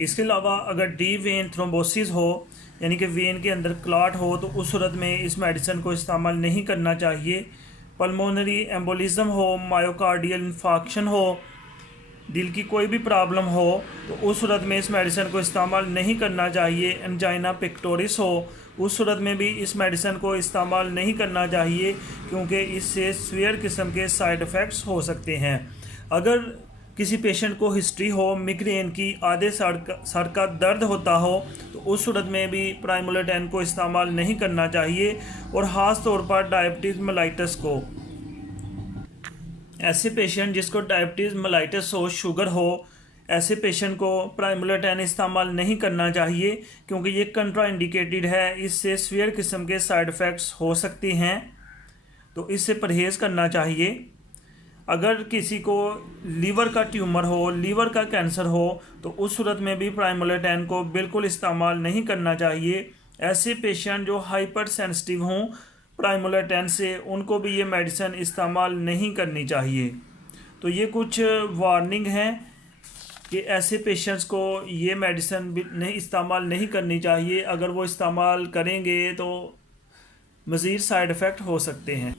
इसके अलावा अगर डीप वेन थ्रोम्बोसिस हो यानी कि वेन के अंदर क्लॉट हो तो उस सूरत में इस मेडिसिन को इस्तेमाल नहीं करना चाहिए। पल्मोनरी एम्बोलिज्म हो, मायोकार्डियल इन्फाक्शन हो, दिल की कोई भी प्रॉब्लम हो तो उस सूरत में इस मेडिसिन को इस्तेमाल नहीं करना चाहिए। एंजाइना पेक्टोरिस हो उस सूरत में भी इस मेडिसिन को इस्तेमाल नहीं करना चाहिए क्योंकि इससे सीवियर किस्म के साइड इफ़ेक्ट्स हो सकते हैं। अगर किसी पेशेंट को हिस्ट्री हो मिग्रेन की, आधे सर का दर्द होता हो तो उस सूरत में भी प्राइमोलेटाइन को इस्तेमाल नहीं करना चाहिए। और ख़ास तौर पर डायबिटीज़ मेलाइटस को, ऐसे पेशेंट जिसको डायबिटीज़ मेलाइटस हो, शुगर हो, ऐसे पेशेंट को प्राइमोलेटाइन इस्तेमाल नहीं करना चाहिए क्योंकि ये कंट्रा इंडिकेटेड है। इससे सीवियर किस्म के साइड इफ़ेक्ट्स हो सकते हैं, तो इससे परहेज़ करना चाहिए। अगर किसी को लीवर का ट्यूमर हो, लीवर का कैंसर हो तो उस सूरत में भी प्राइमोलेटाइन को बिल्कुल इस्तेमाल नहीं करना चाहिए। ऐसे पेशेंट जो हाइपर सेंसिटिव हों प्राइमोलेटाइन से, उनको भी ये मेडिसिन इस्तेमाल नहीं करनी चाहिए। तो ये कुछ वार्निंग हैं कि ऐसे पेशेंट्स को ये मेडिसिन भी नहीं इस्तेमाल नहीं करनी चाहिए। अगर वो इस्तेमाल करेंगे तो मज़ीद साइड इफ़ेक्ट हो सकते हैं।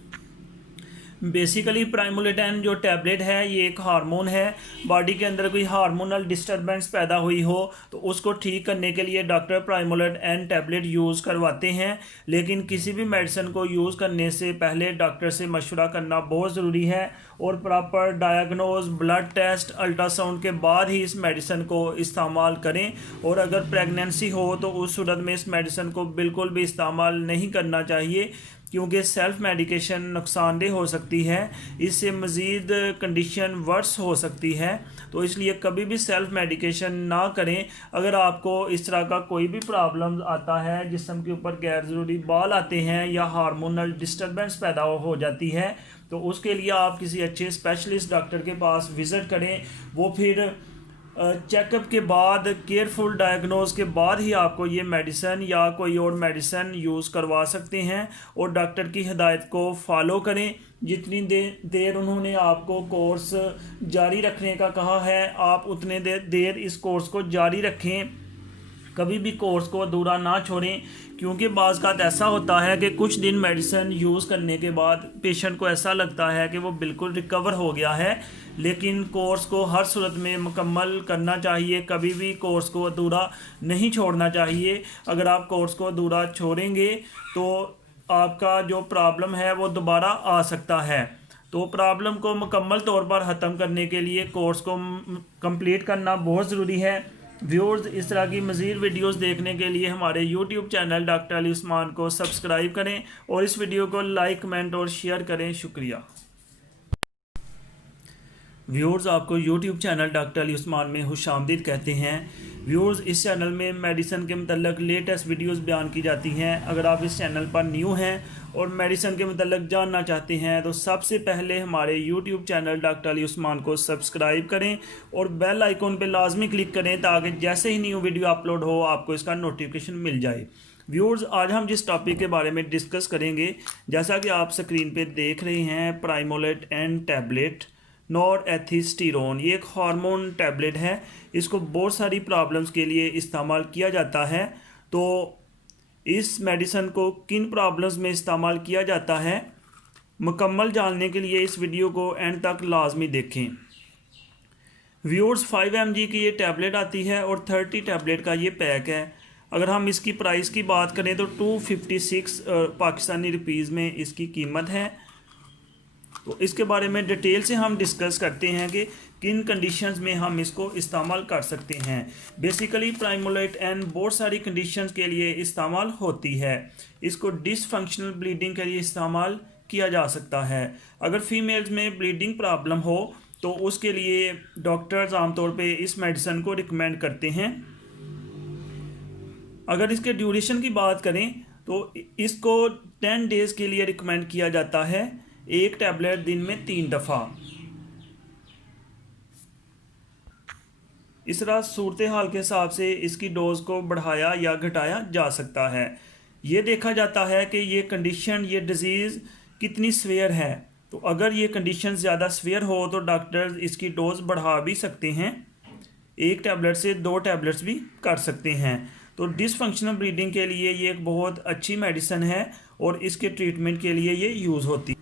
बेसिकली प्राइमोलेटाइन जो टैबलेट है ये एक हार्मोन है। बॉडी के अंदर कोई हार्मोनल डिस्टर्बेंस पैदा हुई हो तो उसको ठीक करने के लिए डॉक्टर प्राइमोलेटाइन टैबलेट यूज़ करवाते हैं। लेकिन किसी भी मेडिसिन को यूज़ करने से पहले डॉक्टर से मशवरा करना बहुत ज़रूरी है और proper diagnose, blood test, ultrasound के बाद ही इस मेडिसिन को इस्तेमाल करें। और अगर प्रेगनेंसी हो तो उस सूरत में इस मेडिसिन को बिल्कुल भी इस्तेमाल नहीं करना चाहिए क्योंकि सेल्फ़ मेडिकेशन नुकसानदेह हो सकती है, इससे मज़ीद कंडीशन वर्स हो सकती है। तो इसलिए कभी भी सेल्फ़ मेडिकेशन ना करें। अगर आपको इस तरह का कोई भी प्रॉब्लम आता है, जिस्म के ऊपर गैर ज़रूरी बाल आते हैं या हार्मोनल डिस्टर्बेंस पैदा हो जाती है, तो उसके लिए आप किसी अच्छे स्पेशलिस्ट डॉक्टर के पास विज़िट करें। वो फिर चेकअप के बाद, केयरफुल डायग्नोज के बाद ही आपको ये मेडिसिन या कोई और मेडिसिन यूज़ करवा सकते हैं। और डॉक्टर की हिदायत को फॉलो करें। जितनी देर उन्होंने आपको कोर्स जारी रखने का कहा है आप उतने देर इस कोर्स को जारी रखें। कभी भी कोर्स को अधूरा ना छोड़ें क्योंकि बाज़ का ऐसा होता है कि कुछ दिन मेडिसिन यूज़ करने के बाद पेशेंट को ऐसा लगता है कि वो बिल्कुल रिकवर हो गया है, लेकिन कोर्स को हर सूरत में मुकम्मल करना चाहिए। कभी भी कोर्स को अधूरा नहीं छोड़ना चाहिए। अगर आप कोर्स को अधूरा छोड़ेंगे तो आपका जो प्रॉब्लम है वो दोबारा आ सकता है। तो प्रॉब्लम को मुकम्मल तौर पर ख़त्म करने के लिए कोर्स को कंप्लीट करना बहुत ज़रूरी है। व्यूअर्स, इस तरह की मज़ीद वीडियोस देखने के लिए हमारे YouTube channel doctor Ali Usman को सब्सक्राइब करें और इस वीडियो को लाइक, कमेंट और शेयर करें। शुक्रिया। व्यूअर्स, आपको YouTube channel doctor Ali Usman में खुशामदीद कहते हैं। व्यूअर्स, इस चैनल में मेडिसिन के मतलब लेटेस्ट वीडियोस बयान की जाती हैं। अगर आप इस चैनल पर न्यू हैं और मेडिसिन के मतलब जानना चाहते हैं तो सबसे पहले हमारे YouTube channel doctor Ali Usman को सब्सक्राइब करें और बेल आइकॉन पर लाजमी क्लिक करें ताकि जैसे ही न्यू वीडियो अपलोड हो आपको इसका नोटिफिकेशन मिल जाए। व्यूअर्स, आज हम जिस टॉपिक के बारे में डिस्कस करेंगे, जैसा कि आप स्क्रीन पे देख रहे हैं, प्राइमोलेटाइन टैबलेट नॉरएथिस्टिरोन, ये एक हार्मोन टैबलेट है। इसको बहुत सारी प्रॉब्लम्स के लिए इस्तेमाल किया जाता है। तो इस मेडिसिन को किन प्रॉब्लम्स में इस्तेमाल किया जाता है मुकम्मल जानने के लिए इस वीडियो को एंड तक लाजमी देखें। व्यूअर्स, 5 mg की ये टैबलेट आती है और 30 टैबलेट का ये पैक है। अगर हम इसकी प्राइस की बात करें तो 256 पाकिस्तानी रुपीज़ में इसकी कीमत है। तो इसके बारे में डिटेल से हम डिस्कस करते हैं कि किन कंडीशंस में हम इसको इस्तेमाल कर सकते हैं। बेसिकली प्राइमोलेटाइन बहुत सारी कंडीशंस के लिए इस्तेमाल होती है। इसको डिसफंक्शनल ब्लीडिंग के लिए इस्तेमाल किया जा सकता है। अगर फीमेल्स में ब्लीडिंग प्रॉब्लम हो तो उसके लिए डॉक्टर्स आमतौर पे इस मेडिसिन को रिकमेंड करते हैं। अगर इसके ड्यूरेशन की बात करें तो इसको 10 डेज़ के लिए रिकमेंड किया जाता है, एक टैबलेट दिन में 3 दफ़ा। इस तरह सूरत हाल के हिसाब से इसकी डोज को बढ़ाया या घटाया जा सकता है। ये देखा जाता है कि ये कंडीशन, ये डिज़ीज़ कितनी सीवियर है। तो अगर ये कंडीशन ज़्यादा सीवियर हो तो डॉक्टर्स इसकी डोज बढ़ा भी सकते हैं। 1 टैबलेट से 2 टैबलेट्स भी कर सकते हैं। तो डिसफंक्शनल ब्लीडिंग के लिए ये एक बहुत अच्छी मेडिसिन है और इसके ट्रीटमेंट के लिए ये यूज़ होती है।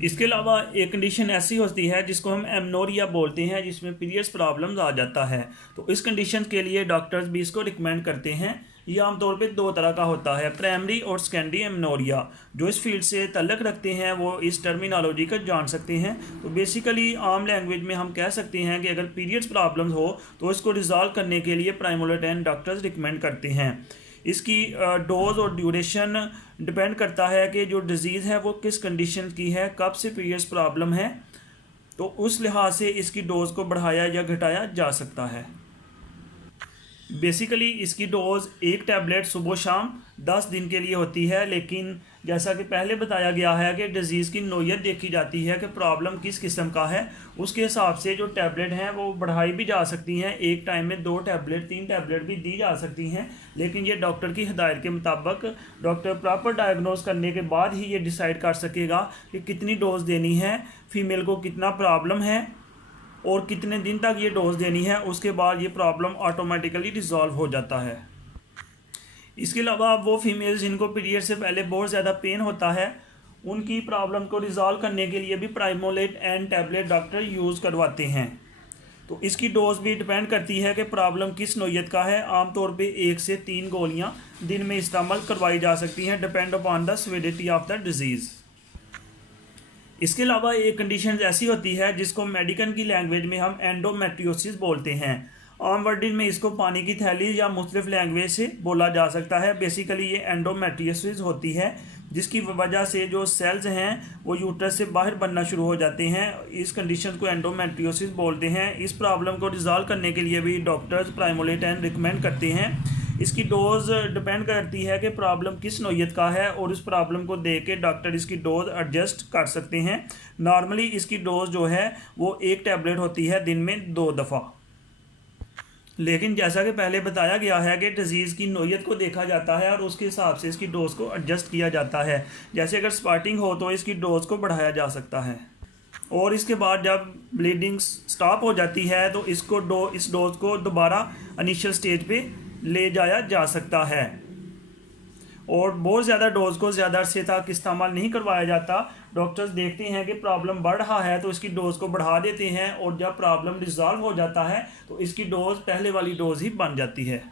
इसके अलावा एक कंडीशन ऐसी होती है जिसको हम एमनोरिया बोलते हैं, जिसमें पीरियड्स प्रॉब्लम्स आ जाता है। तो इस कंडीशन के लिए डॉक्टर्स भी इसको रिकमेंड करते हैं। ये आमतौर पे 2 तरह का होता है, प्राइमरी और सेकेंडरी एमनोरिया। जो इस फील्ड से ताल्लुक़ रखते हैं वो इस टर्मिनोलॉजी को जान सकते हैं। तो बेसिकली आम लैंग्वेज में हम कह सकते हैं कि अगर पीरियड्स प्रॉब्लम्स हो तो इसको रिजॉल्व करने के लिए प्राइमोलेटाइन डॉक्टर्स रिकमेंड करते हैं। इसकी डोज और ड्यूरेशन डिपेंड करता है कि जो डिज़ीज़ है वो किस कंडीशन की है, कब से पीरियड्स प्रॉब्लम है, तो उस लिहाज से इसकी डोज़ को बढ़ाया या घटाया जा सकता है। बेसिकली इसकी डोज़ 1 टैबलेट सुबह शाम 10 दिन के लिए होती है, लेकिन जैसा कि पहले बताया गया है कि डिज़ीज़ की नोयत देखी जाती है कि प्रॉब्लम किस किस्म का है, उसके हिसाब से जो टैबलेट हैं वो बढ़ाई भी जा सकती हैं। एक टाइम में 2 टैबलेट 3 टैबलेट भी दी जा सकती हैं, लेकिन ये डॉक्टर की हिदायत के मुताबिक डॉक्टर प्रॉपर डायग्नोज करने के बाद ही ये डिसाइड कर सकेगा कि कितनी डोज़ देनी है, फीमेल को कितना प्रॉब्लम है और कितने दिन तक ये डोज देनी है। उसके बाद ये प्रॉब्लम ऑटोमेटिकली रिजॉल्व हो जाता है। इसके अलावा वो फीमेल्स जिनको पीरियड से पहले बहुत ज़्यादा पेन होता है, उनकी प्रॉब्लम को रिजॉल्व करने के लिए भी प्राइमोलेट एंड टैबलेट डॉक्टर यूज़ करवाते हैं। तो इसकी डोज भी डिपेंड करती है कि प्रॉब्लम किस नौयत का है। आमतौर पे 1 से 3 गोलियाँ दिन में इस्तेमाल करवाई जा सकती हैं, depend upon the severity of the disease. इसके अलावा एक कंडीशन ऐसी होती है जिसको मेडिकल की लैंग्वेज में हम एंडोमेट्रियोसिस बोलते हैं। आम वर्डिंग में इसको पानी की थैली या मुख्तलिफ लैंग्वेज से बोला जा सकता है। बेसिकली ये एंडोमेट्रियोसिस होती है जिसकी वजह से जो सेल्स हैं वो यूट्रस से बाहर बनना शुरू हो जाते हैं। इस कंडीशन को एंडोमेट्रियोसिस बोलते हैं। इस प्रॉब्लम को रिजॉल्व करने के लिए भी डॉक्टर्स प्राइमोलेटाइन रिकमेंड करते हैं। इसकी डोज़ डिपेंड करती है कि प्रॉब्लम किस नौयत का है और उस प्रॉब्लम को देख के डॉक्टर इसकी डोज़ एडजस्ट कर सकते हैं। नॉर्मली इसकी डोज़ जो है वो 1 टैबलेट होती है दिन में 2 दफ़ा, लेकिन जैसा कि पहले बताया गया है कि डिज़ीज़ की नौयत को देखा जाता है और उसके हिसाब से इसकी डोज़ को एडजस्ट किया जाता है। जैसे अगर स्पार्टिंग हो तो इसकी डोज़ को बढ़ाया जा सकता है और इसके बाद जब ब्लीडिंग स्टॉप हो जाती है तो इस डोज़ को दोबारा इनिशियल स्टेज पे ले जाया जा सकता है। और बहुत ज़्यादा डोज़ को ज़्यादा अरसे तक इस्तेमाल नहीं करवाया जाता। डॉक्टर्स देखते हैं कि प्रॉब्लम बढ़ रहा है तो इसकी डोज़ को बढ़ा देते हैं और जब प्रॉब्लम रिजॉल्व हो जाता है तो इसकी डोज़ पहले वाली डोज़ ही बन जाती है।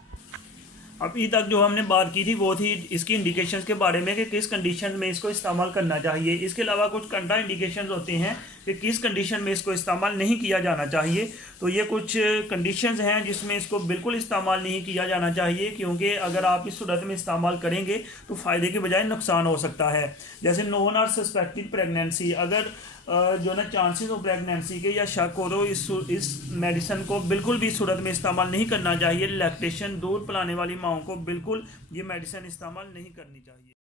अभी तक जो हमने बात की थी वो थी इसकी इंडिकेशंस के बारे में कि किस कंडीशन में इसको इस्तेमाल करना चाहिए। इसके अलावा कुछ कंट्रा इंडिकेशंस होते हैं कि किस कंडीशन में इसको इस्तेमाल नहीं किया जाना चाहिए। तो ये कुछ कंडीशंस हैं जिसमें इसको बिल्कुल इस्तेमाल नहीं किया जाना चाहिए, क्योंकि अगर आप इस सूरत में इस्तेमाल करेंगे तो फ़ायदे के बजाय नुकसान हो सकता है। जैसे नोन और सस्पेक्टेड प्रेगनेंसी, अगर जो ना चांसेस हो प्रेगनेंसी के या शक हो तो इस मेडिसिन को बिल्कुल भी सूरत में इस्तेमाल नहीं करना चाहिए। लैक्टेशन दूध पिलाने वाली माओं को बिल्कुल ये मेडिसिन इस्तेमाल नहीं करनी चाहिए।